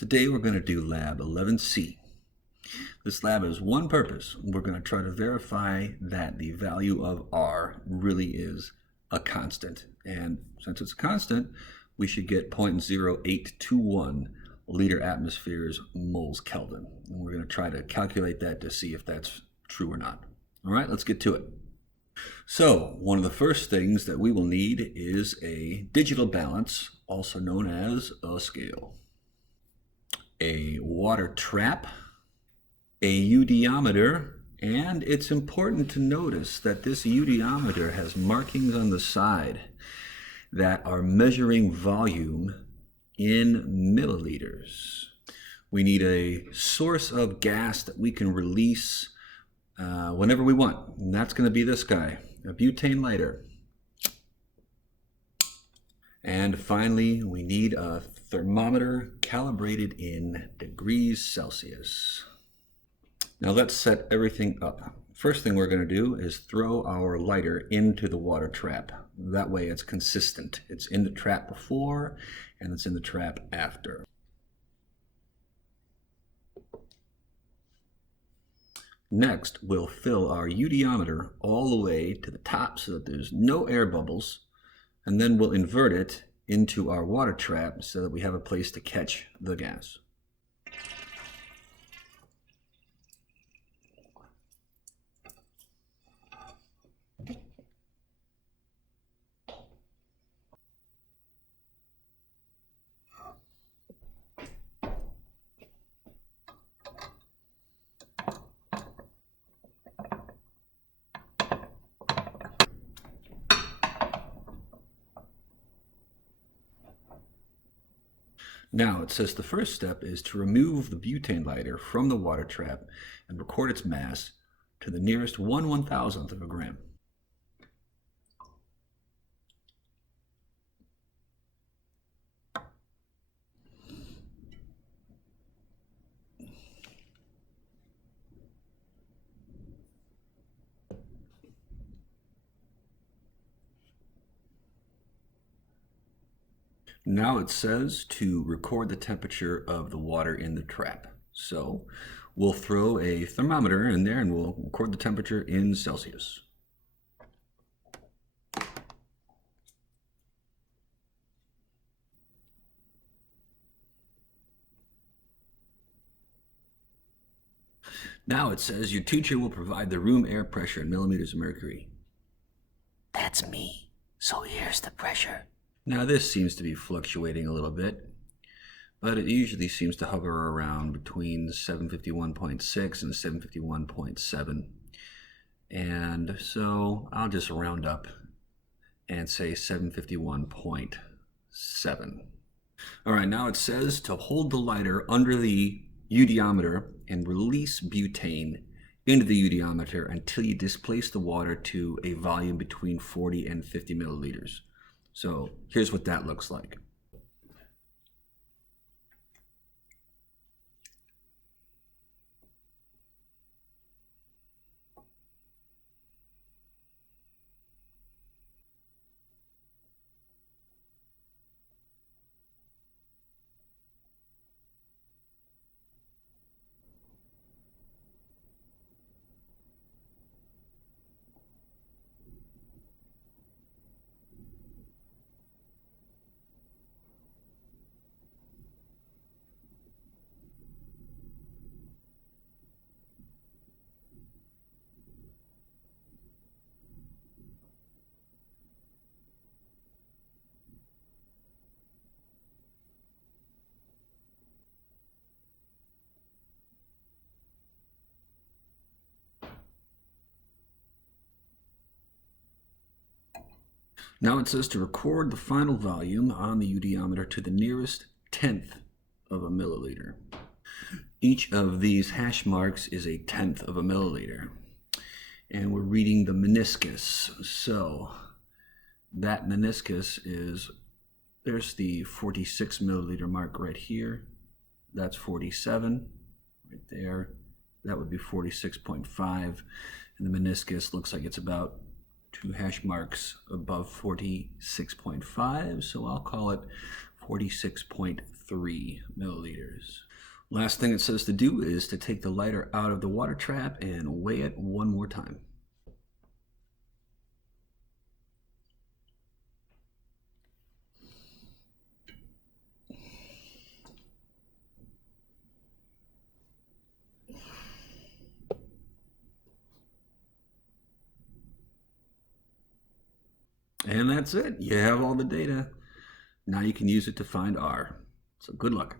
Today we're going to do Lab 11C. This lab has one purpose. We're going to try to verify that the value of R really is a constant. And since it's a constant, we should get 0.0821 liter atmospheres moles Kelvin. And we're going to try to calculate that to see if that's true or not. All right, let's get to it. So one of the first things that we will need is a digital balance, also known as a scale, a water trap, a eudiometer, and it's important to notice that this eudiometer has markings on the side that are measuring volume in milliliters. We need a source of gas that we can release whenever we want, and that's going to be this guy, a butane lighter. And finally, we need a thermometer calibrated in degrees Celsius. Now let's set everything up. First thing we're going to do is throw our lighter into the water trap. That way it's consistent. It's in the trap before and it's in the trap after. Next, we'll fill our eudiometer all the way to the top so that there's no air bubbles, and then we'll invert it into our water trap so that we have a place to catch the gas. Now it says the first step is to remove the butane lighter from the water trap and record its mass to the nearest 1/1000th of a gram. Now it says to record the temperature of the water in the trap. So we'll throw a thermometer in there and we'll record the temperature in Celsius. Now it says your teacher will provide the room air pressure in millimeters of mercury. That's me. So here's the pressure. Now this seems to be fluctuating a little bit, but it usually seems to hover around between 751.6 and 751.7. And so I'll just round up and say 751.7. All right, now it says to hold the lighter under the eudiometer and release butane into the eudiometer until you displace the water to a volume between 40 and 50 milliliters. So here's what that looks like. Now it says to record the final volume on the eudiometer to the nearest 1/10 of a milliliter. Each of these hash marks is a 1/10 of a milliliter. And we're reading the meniscus. So that meniscus is, there's the 46 milliliter mark right here. That's 47 right there. That would be 46.5. And the meniscus looks like it's about 2 hash marks above 46.5, so I'll call it 46.3. 3 milliliters. Last thing it says to do is to take the lighter out of the water trap and weigh it one more time. And that's it. You have all the data. Now you can use it to find R. So good luck.